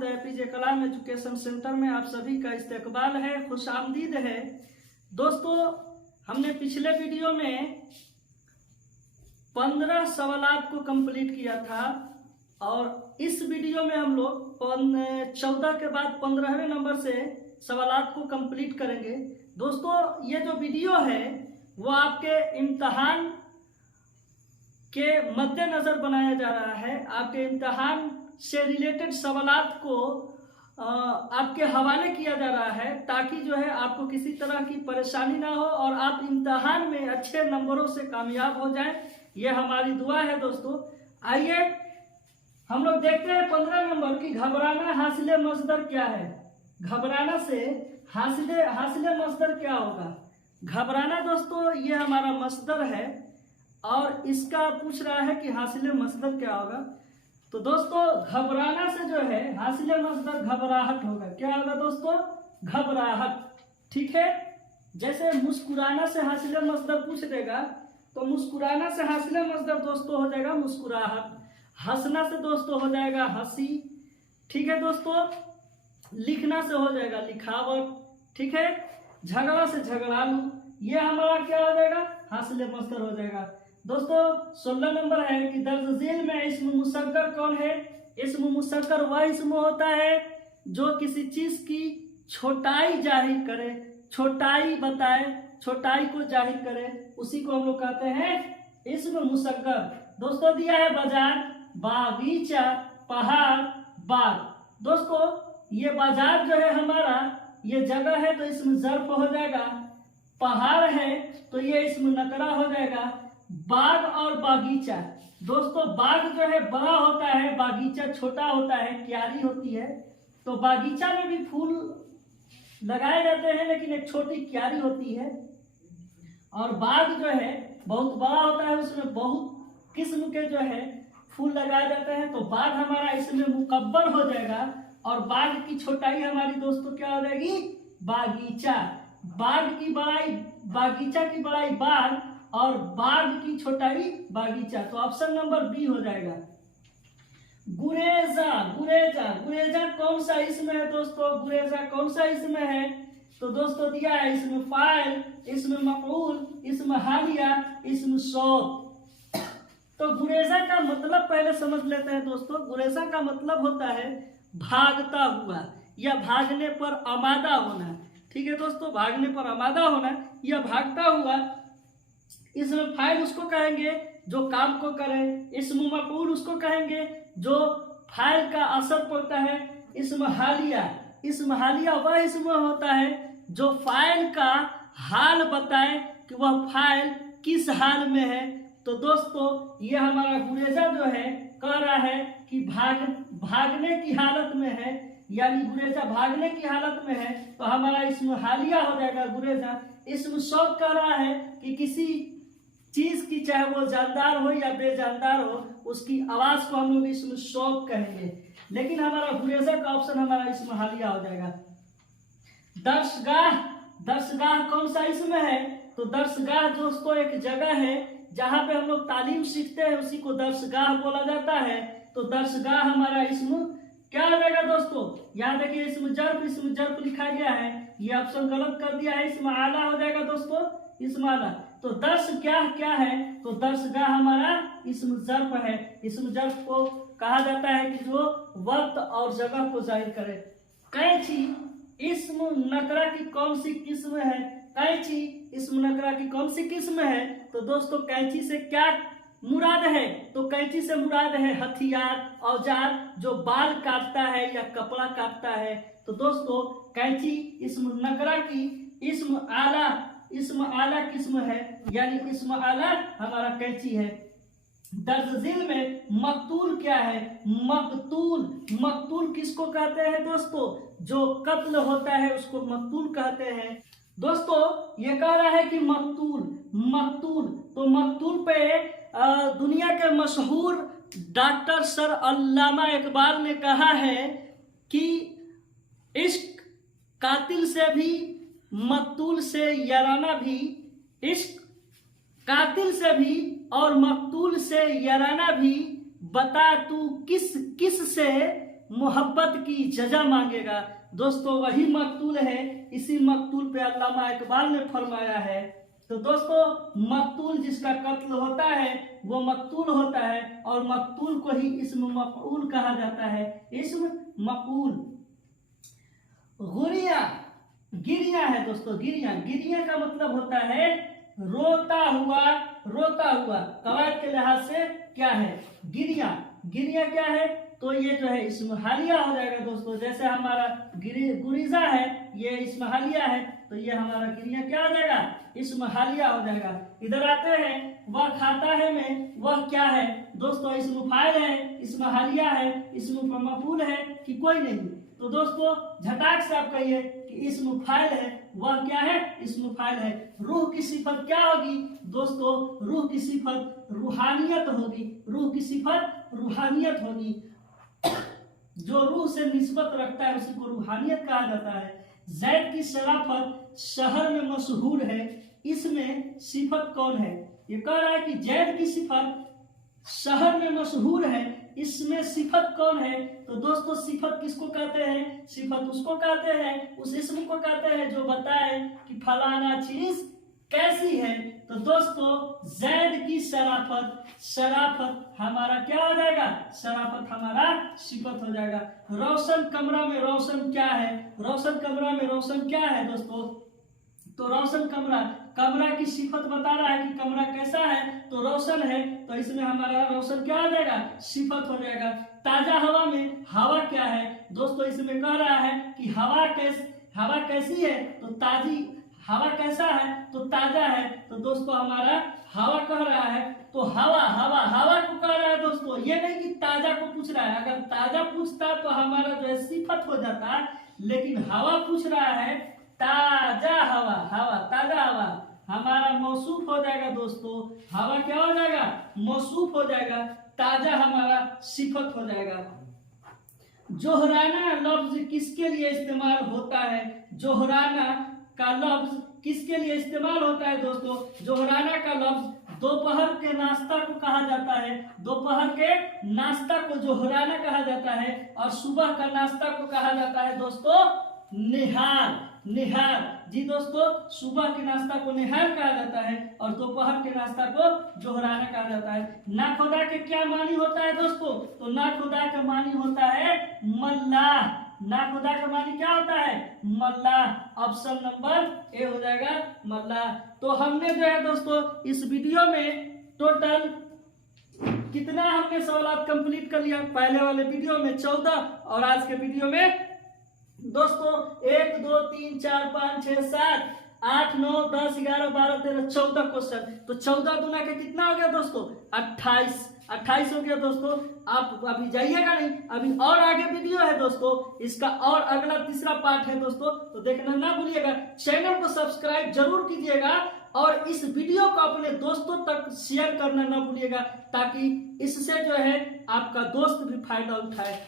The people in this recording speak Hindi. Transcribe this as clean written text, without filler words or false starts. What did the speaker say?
The APJ Kalam education centre में आप सभी का इस्तकबाल है, खुशामदीद है। दोस्तों, हमने पिछले वीडियो में 15 सवालात को कंप्लीट किया था और इस वीडियो में हम लोग 14 के बाद 15वें नंबर से सवालात को कंप्लीट करेंगे। दोस्तों, ये जो वीडियो है वो आपके इम्तहान के मद्देनजर बनाया जा रहा है। आपके इम्तहान से रिलेटेड सवालात को आपके हवाले किया जा रहा है ताकि जो है आपको किसी तरह की परेशानी ना हो और आप इम्तहान में अच्छे नंबरों से कामयाब हो जाएं, ये हमारी दुआ है। दोस्तों, आइए हम लोग देखते हैं 15 नंबर की घबराना हासिल मसदर क्या है। घबराना से हासिल मसदर क्या होगा। घबराना दोस्तों ये हमारा मसदर है और इसका पूछ रहा है कि हासिल मसदर क्या होगा। तो दोस्तों, घबराना से जो है हासिल मसदर घबराहट होगा। क्या होगा दोस्तों? घबराहट। ठीक है, जैसे मुस्कुराना से हासिल मसदर पूछ देगा तो मुस्कुराना से हासिल मसदर दोस्तों हो जाएगा मुस्कुराहट। हंसना से दोस्तों हो जाएगा हंसी। ठीक है दोस्तों, लिखना से हो जाएगा लिखावट। ठीक है, झगड़ा से झगड़ालू, ये हमारा क्या हो जाएगा? हासिल मसदर हो जाएगा। दोस्तों, 16 नंबर है कि दर्ज झेल में इस्म मुसक्कर कौन है। इस्म मुसक्कर वह इस्म होता है जो किसी चीज की छोटाई जाहिर करे, छोटाई बताए, छोटाई को जाहिर करे, उसी को हम लोग कहते हैं इस्म मुसक्कर। दोस्तों, दिया है बाजार, बागीचा, पहाड़, बाग। दोस्तों, ये बाजार जो है हमारा ये जगह है तो इसमें ज़र्फ हो जाएगा। पहाड़ है तो ये इसमें नकरा हो जाएगा। बाग और बागीचा, दोस्तों बाग जो है बड़ा होता है, बागीचा छोटा होता है, क्यारी होती है। तो बागीचा में भी फूल लगाए जाते हैं लेकिन एक छोटी क्यारी होती है। और बाग जो है बहुत बड़ा होता है, उसमें बहुत किस्म के जो है फूल लगाए जाते हैं। तो बाग हमारा इसमें मुकब्बर हो जाएगा और बाग की छोटाई हमारी दोस्तों क्या हो जाएगी? बागीचा। बाग की बड़ाई, बागीचा की बड़ाई बाग और बाग की छोटाई बागीचा। तो ऑप्शन नंबर बी हो जाएगा। गुरेजा, गुरेजा, गुरेजा कौन सा इसमें है दोस्तों? गुरेजा कौन सा इसमें है? तो दोस्तों दिया है इसमें फाइल, इसमें मफऊल, इसमें हालिया, इसमें शौक। तो गुरेजा का मतलब पहले समझ लेते हैं दोस्तों। गुरेजा का मतलब होता है भागता हुआ या भागने पर आमादा होना। ठीक है दोस्तों, भागने पर आमादा होना या भागता हुआ। इसमें फाइल उसको कहेंगे जो काम को करे, इसमें मफऊल उसको कहेंगे जो फाइल का असर पड़ता है। इसमें हालिया, इसमें हालिया वह इसमें होता है जो फाइल का हाल बताए कि वह फाइल किस हाल में है। तो दोस्तों ये हमारा गुरेजा जो है कह रहा है कि भागने की हालत में है, यानी गुरेजा भागने की हालत में है। तो हमारा इसमें हालिया हो जाएगा गुरेजा। इसमें शौक कह रहा है कि किसी चीज की, चाहे वो जानदार हो या बेजानदार हो, उसकी आवाज को हम लोग इसमें शौक कहेंगे। लेकिन हमारा गुरेजा का ऑप्शन हमारा इसमें हालिया हो जाएगा। दर्शगाह, दर्शगाह कौन सा इसमें है? तो दर्शगाह दोस्तों एक जगह है जहां पे हम लोग तालीम सीखते हैं, उसी को दर्शगाह बोला जाता है। तो दर्शगाह हमारा इसमें क्या हो जाएगा दोस्तों? यहाँ देखिए इसमें जर्फ लिखा गया है, ये ऑप्शन गलत कर दिया है। इसमें आला हो जाएगा दोस्तों, इसमें आला। तो दर्शगाह क्या है? तो दर्शगाह हमारा इसमें जर्फ है। इसमें जर्फ को कहा जाता है कि जो वक्त और जगह को जाहिर करे। कैंची इस्म नकरा की कौन सी किस्म है? कैंची इस्म नकरा की कौन सी किस्म है? तो दोस्तों कैंची से क्या मुराद है? तो कैंची से मुराद है हथियार, औजार जो बाल काटता है या कपड़ा काटता है। तो दोस्तों कैंची इस्म नकरा की इस्म आला किस्म है, यानी इस्म आला हमारा कैंची है। दर्ज झेल में मकतूल क्या है? मकतूल, मकतूल किसको कहते हैं दोस्तों? जो कत्ल होता है उसको मकतूल कहते हैं। दोस्तों ये कह रहा है कि मकतूल, मकतूल। तो मकतूल पे दुनिया के मशहूर डॉक्टर सर अल्लामा इकबाल ने कहा है कि इश्क कातिल से भी, मकतूल से याराना भी, इश्क कातिल से भी और मकतूल से याराना भी, बता तू किस किस से मोहब्बत की जजा मांगेगा। दोस्तों वही मकतूल है, इसी मकतूल पे अल्लामा इकबाल ने फरमाया है। तो दोस्तों मकतूल जिसका कत्ल होता है वो मकतूल होता है, और मकतूल को ही इस्म मफऊल कहा जाता है। इस्म मफऊल। गुरिया, गिरिया है दोस्तों, गिरिया। गिरिया का मतलब होता है रोता हुआ, रोता हुआ। कवायद के लिहाज से क्या है गिरिया? गिरिया क्या है? तो ये जो है इस्म हालिया हो जाएगा दोस्तों। जैसे हमारा गुरीजा है, ये इस्म हालिया है, तो ये हमारा गिरिया क्या हो जाएगा? इस्म हालिया हो जाएगा। इधर आते हैं, वह खाता है में, वह क्या है दोस्तों? इस्म फाइल है, इस्म हालिया है, इस्म मफूल है कि कोई नहीं? तो दोस्तों झटाक से आप कहिए कि इस्म फाइल है। वह क्या है? इस्म फाइल है। रूह की सिफत क्या होगी दोस्तों? रूह की सिफत रूहानियत होगी। रूह की सिफत रूहानियत होगी। जो रूह से निस्बत रखता है उसी को रूहानियत कहा जाता है। जैद की शराफत शहर में मशहूर है, इसमें सिफत कौन है? ये कह रहा है कि जैद की सिफत शहर में मशहूर है, इसमें सिफत कौन है? तो दोस्तों सिफत किसको कहते हैं? सिफत उसको कहते हैं, उस इस्म को कहते हैं जो बताए कि फलाना चीज कैसी है। तो दोस्तों जैद की शराफत, शराफत हमारा क्या हो जाएगा? शराफत हमारा सिफत हो जाएगा। रोशन कमरा में रोशन क्या है? रोशन कमरा में रोशन क्या है दोस्तों? तो रोशन कमरा, कमरा की सिफत बता रहा है कि कमरा कैसा है, तो रोशन है, तो इसमें हमारा रोशन क्या हो जाएगा? सिफत हो जाएगा। ताजा हवा में हवा क्या है दोस्तों? इसमें कह रहा है कि हवा कैसी है? तो ताजी। हवा कैसा है? तो ताजा है। तो दोस्तों हमारा हवा कह रहा है, तो हवा हवा हवा को कह रहा है दोस्तों। ये नहीं कि ताजा को पूछ रहा है। अगर ताजा पूछता तो हमारा जो है सिफत हो जाता, लेकिन हवा पूछ रहा है ताजा हवा। हवा, ताजा हवा हमारा मौसूफ हो जाएगा दोस्तों। हवा क्या हो जाएगा? मौसूफ हो जाएगा। ताजा हमारा सिफत हो जाएगा। जोहराना लफ्ज किसके लिए इस्तेमाल होता है? जोहराना का लफ्ज किसके लिए इस्तेमाल होता है दोस्तों? जोहराना का लफ्ज दोपहर के नाश्ता को कहा जाता है। दोपहर के नाश्ता को जोहराना कहा जाता है, और सुबह का नाश्ता को कहा जाता है दोस्तों निहार। निहार जी दोस्तों, सुबह के नाश्ता को निहार कहा जाता है, और दोपहर के नाश्ता को जोहराना कहा जाता है। ना खुदा के क्या मानी होता है दोस्तों? तो ना खुदा का मानी होता है मल्लाह। ना खुदा का मानी क्या होता है? मल्लाह। ऑप्शन नंबर ए हो जाएगा, मल्लाह। तो हमने जो है दोस्तों इस वीडियो में टोटल कितना हमने सवाल कंप्लीट कर लिया? पहले वाले वीडियो में 14, और आज के वीडियो में दोस्तों 1 2 3 4 5 6 7 8 9 10 11 12 13 14 क्वेश्चन। तो 14 दूना के कितना हो गया दोस्तों? 28 हो गया दोस्तों। आप अभी जाइएगा नहीं, अभी और आगे वीडियो है दोस्तों इसका, और अगला तीसरा पार्ट है दोस्तों, तो देखना ना भूलिएगा। चैनल को सब्सक्राइब जरूर कीजिएगा, और इस वीडियो को अपने दोस्तों तक शेयर करना ना भूलिएगा, ताकि इससे जो है आपका दोस्त भी फायदा उठाए।